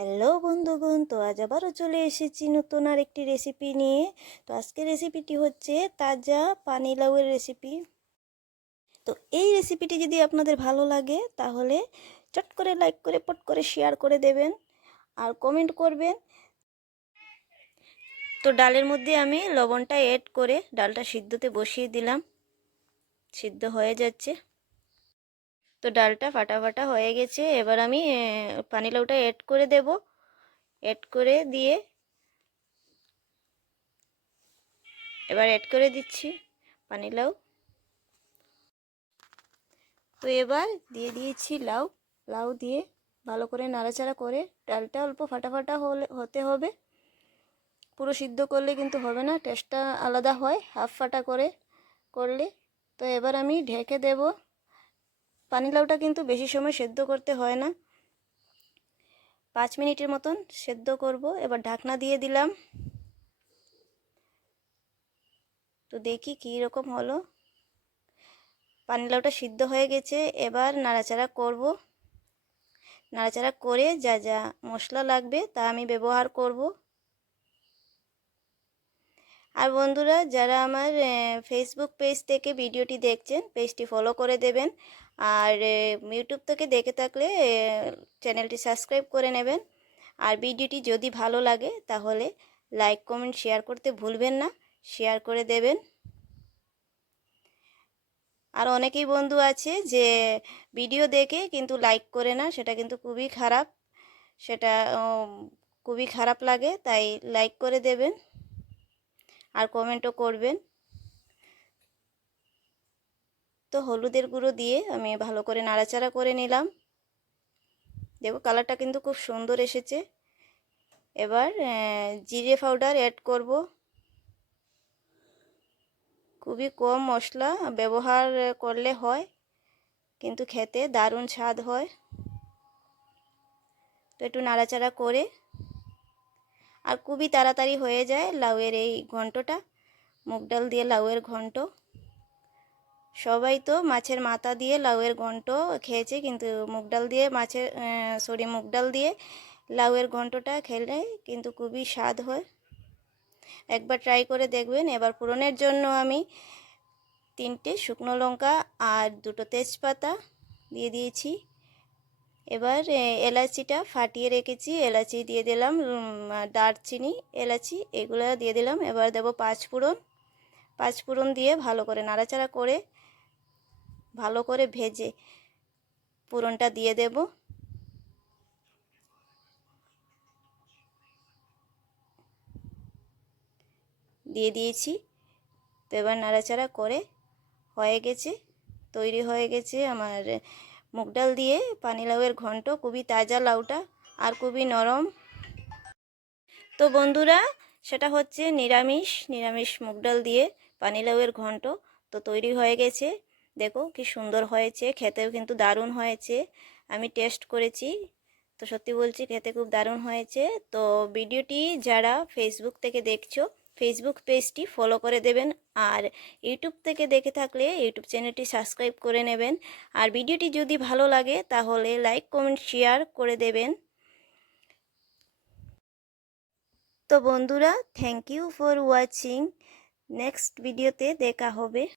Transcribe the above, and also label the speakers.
Speaker 1: Hello বন্ধুগণ, তো আজ আবারও চলে এসেছি নতুন আর একটি রেসিপি নিয়ে। তো আজকের রেসিপিটি হচ্ছে তাজা পানি লাউয়ের রেসিপি তো এই রেসিপিটি যদি আপনাদের ভালো লাগে, তাহলে চট করে লাইক করে, পট করে শেয়ার করে দেবেন আর কমেন্ট করবেন। তো ডালের মধ্যে আমি লবণটা অ্যাড করে ডালটা সিদ্ধতে বসিয়ে দিলাম। সিদ্ধ হয়ে যাচ্ছে। তো ডালটা ফাটা ফাটা হয়ে গেছে। এবার আমি পানি লাউটা অ্যাড করে দেব। অ্যাড করে দিয়ে এবার অ্যাড করে দিচ্ছি পানি লাউ। তো এবার দিয়ে দিয়েছি লাউ। লাউ দিয়ে ভালো করে নাড়াচাড়া করে ডালটা অল্প ফাটা ফাটা হলে, হতে হবে। পুরো সিদ্ধ করলে কিন্তু হবে না টেস্টটা আলাদা হয় হাফ ফাটা করে, করলে। তো এবার আমি ঢেকে দেবো। পানিলাউটা কিন্তু বেশি সময় সেদ্ধ করতে হয় না। পাঁচ মিনিটের মতন সেদ্ধ করব। এবার ঢাকনা দিয়ে দিলাম। তো দেখি কী রকম হলো। পানিলাউটা সিদ্ধ হয়ে গেছে। এবার নাড়াচাড়া করব। নাড়াচাড়া করে যা যা মশলা লাগবে তা আমি ব্যবহার করব। আর বন্ধুরা, যারা আমার ফেসবুক পেজ থেকে ভিডিওটি দেখছেন পেজটি ফলো করে দেবেন। আর ইউটিউব থেকে দেখে থাকলে চ্যানেলটি সাবস্ক্রাইব করে নেবেন। আর ভিডিওটি যদি ভালো লাগে, তাহলে লাইক, কমেন্ট, শেয়ার করতে ভুলবেন না। শেয়ার করে দেবেন। আর অনেকেই বন্ধু আছে যে, ভিডিও দেখে কিন্তু লাইক করে না, সেটা কিন্তু খুবই খারাপ। সেটা খুবই খারাপ লাগে, তাই লাইক করে দেবেন। আর কমেন্টও করবেন। তো হলুদের গুঁড়ো দিয়ে আমি ভালো করে নাড়াচাড়া করে নিলাম। দেখো কালারটা কিন্তু খুব সুন্দর এসেছে। এবার জিরে পাউডার অ্যাড করব। খুবই কম মশলা ব্যবহার করলে হয়, কিন্তু খেতে দারুণ স্বাদ হয়। তো একটু নাড়াচাড়া করে, আর খুবই তাড়াতাড়ি হয়ে যায় লাউয়ের এই ঘন্টটা। মুগ ডাল দিয়ে লাউয়ের ঘন্ট। সবাই তো মাছের মাথা দিয়ে লাউয়ের ঘন্ট খেয়েছে, কিন্তু মুগ ডাল দিয়ে মাছের সরি মুগ ডাল দিয়ে লাউয়ের ঘন্টটা খেলে কিন্তু খুবই স্বাদ হয়। একবার ট্রাই করে দেখবেন। এবার পূরণের জন্য আমি তিনটে শুকনো লঙ্কা আর দুটো তেজপাতা দিয়ে দিয়েছি। এবার এলাচিটা ফাটিয়ে রেখেছি। এলাচি দিয়ে দিলাম দারচিনি, এলাচি এগুলো দিয়ে দিলাম। এবার দেবো পাঁচ ফোড়ন পাঁচ ফোড়ন দিয়ে ভালো করে নাড়াচাড়া করে ভালো করে ভেজে পুরনটা দিয়ে দেব। দিয়ে দিয়েছি। তো এবার নাড়াচাড়া করে হয়ে গেছে, তৈরি হয়ে গেছে আমার মুগ ডাল দিয়ে পানি লাউয়ের ঘন্ট, খুবই তাজা লাউটা আর খুবই নরম। তো বন্ধুরা, সেটা হচ্ছে নিরামিষ নিরামিষ মুগ ডাল দিয়ে পানি লাউয়ের ঘন্ট, তো তৈরি হয়ে গেছে। দেখো কি সুন্দর হয়েছে, খেতেও কিন্তু দারুণ হয়েছে। আমি টেস্ট করেছি, তো সত্যি বলছি খেতে খুব দারুণ হয়েছে। তো ভিডিওটি যারা ফেসবুক থেকে দেখছ ফেসবুক পেজটি ফলো করে দেবেন আর ইউটিউব থেকে দেখে থাকলে ইউটিউব চ্যানেলটি সাবস্ক্রাইব করে নেবেন। আর ভিডিওটি যদি ভালো লাগে তাহলে লাইক কমেন্ট শেয়ার করে দেবেন। তো বন্ধুরা thank you for watching next ভিডিওতে দেখা হবে।